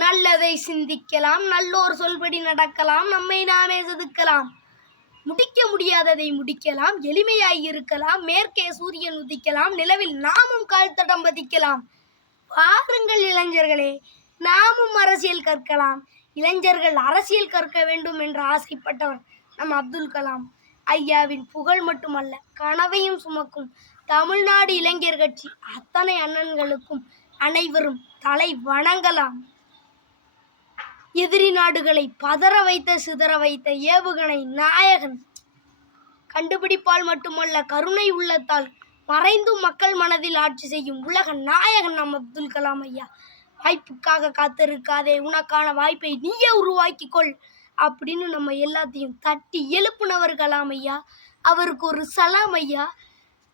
நல்லதை சிந்திக்கலாம் நல்லோர் சொல்படி நடக்கலாம் நம்மை நாமே செதுக்கலாம். முடிக்க முடியாததை முடிக்கலாம் எளிமையாய் இருக்கலாம் மேற்கே சூரியன் உதிக்கலாம் நிலவில் நாமும் கால்தடம் பதிக்கலாம். பாருங்கள் இளைஞர்களே நாமும் அரசியல் கற்கலாம். இளைஞர்கள் அரசியல் கற்க வேண்டும் என்று ஆசைப்பட்டவர் நம் அப்துல் கலாம். ஐயாவின் புகழ் மட்டுமல்ல கனவையும் சுமக்கும் தமிழ்நாடு இளைஞர் கட்சி அத்தனை அண்ணன்களுக்கும் அனைவரும் தலை வணங்கலாம். எதிரி நாடுகளை பதற வைத்த சிதற வைத்த ஏவுகணை நாயகன். கண்டுபிடிப்பால் மட்டுமல்ல கருணை உள்ளத்தால் மறைந்தும் மக்கள் மனதில் ஆட்சி செய்யும் உலக நாயகன் நம் அப்துல் கலாம் ஐயா. வாய்ப்புக்காக காத்திருக்காதே உனக்கான வாய்ப்பை நீயே உருவாக்கி கொள் அப்படின்னு நம்ம எல்லாத்தையும் தட்டி எழுப்புனவர் கலாம் ஐயா. அவருக்கு ஒரு சலாம் ஐயா.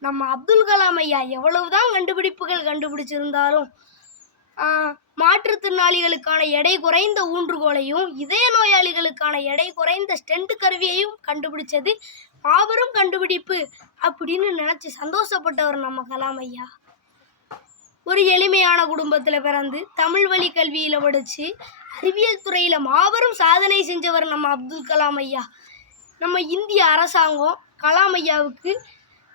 நம்ம அப்துல் கலாம் ஐயா எவ்வளவுதான் கண்டுபிடிப்புகள் கண்டுபிடிச்சிருந்தாலும் ஆஹ், மாற்றுத்திறனாளிகளுக்கான எடை குறைந்த ஊன்றுகோலையும் இதய நோயாளிகளுக்கான எடை குறைந்த ஸ்டெண்ட் கருவியையும் கண்டுபிடிச்சது மாபெரும் கண்டுபிடிப்பு அப்படின்னு நினைச்சு சந்தோஷப்பட்டவர் நம்ம கலாம் ஐயா. ஒரு எளிமையான குடும்பத்தில் பிறந்து தமிழ் வழி கல்வியில் படித்து அறிவியல் துறையில் மாபெரும் சாதனை செஞ்சவர் நம்ம அப்துல் கலாம் ஐயா. நம்ம இந்திய அரசாங்கம் கலாம் ஐயாவுக்கு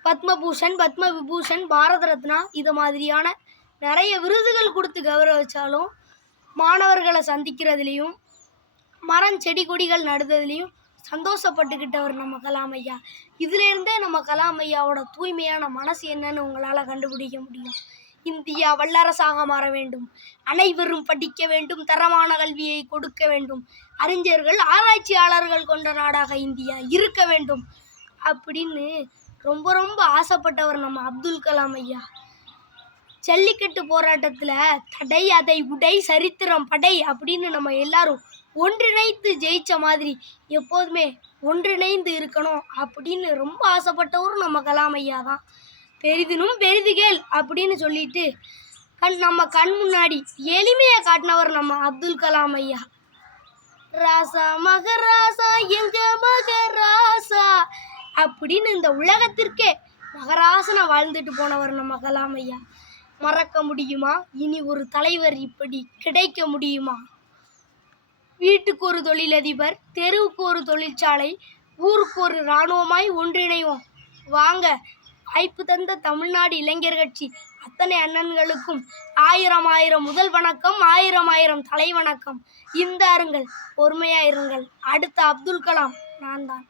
பத்மபூஷன் பத்ம விபூஷன் பாரத ரத்னா இது மாதிரியான நிறைய விருதுகள் கொடுத்து கௌரவிச்சாலும் மாணவர்களை சந்திக்கிறதுலேயும் மரம் செடி கொடிகள் நடுறதுலையும் சந்தோஷப்பட்டுக்கிட்டவர் நம்ம கலாம் ஐயா. இதுலேருந்தே நம்ம கலாம் ஐயாவோட தூய்மையான மனசு என்னன்னு உங்களால் கண்டுபிடிக்க முடியும். இந்தியா வல்லரசாக மாற வேண்டும். அனைவரும் படிக்க வேண்டும் தரமான கல்வியை கொடுக்க வேண்டும். அறிஞர்கள் ஆராய்ச்சியாளர்கள் கொண்ட நாடாக இந்தியா இருக்க வேண்டும். அப்படின்னு ரொம்ப ரொம்ப ஆசைப்பட்டவர் நம்ம அப்துல் கலாம் ஐயா. ஜல்லிக்கட்டு போராட்டத்தில் தடை அதை உடை சரித்திரம் படை அப்படின்னு நம்ம எல்லாரும் ஒன்றிணைந்து ஜெயிச்ச மாதிரி எப்போதுமே ஒன்றிணைந்து இருக்கணும் அப்படின்னு ரொம்ப ஆசைப்பட்டவரும் நம்ம கலாம் ஐயா தான். பெரிதினும் பெரிதுகேள் அப்படின்னு சொல்லிட்டு கண் நம்ம கண் முன்னாடி எளிமையை காட்டினவர் நம்ம அப்துல் கலாம் ஐயா. ராசா மகராசா எங்க மகராசா அப்படின்னு இந்த உலகத்திற்கே மகராசனை வாழ்ந்துட்டு போனவர் நம்ம கலாம் ஐயா. மறக்க முடியுமா? இனி ஒரு தலைவர் இப்படி கிடைக்க முடியுமா? வீட்டுக்கு ஒரு தொழிலதிபர் தெருவுக்கு ஒரு தொழிற்சாலை ஊருக்கு ஒரு இராணுவமாய் ஒன்றிணைவோம். வாங்க வாய்ப்பு தந்த தமிழ்நாடு இளைஞர் கட்சி அத்தனை அண்ணன்களுக்கும் ஆயிரம் ஆயிரம் முதல் வணக்கம் ஆயிரம் ஆயிரம் தலை வணக்கம். இந்த அருங்கள் பொறுமையாயிருங்கள் அடுத்த அப்துல் கலாம் நான் தான்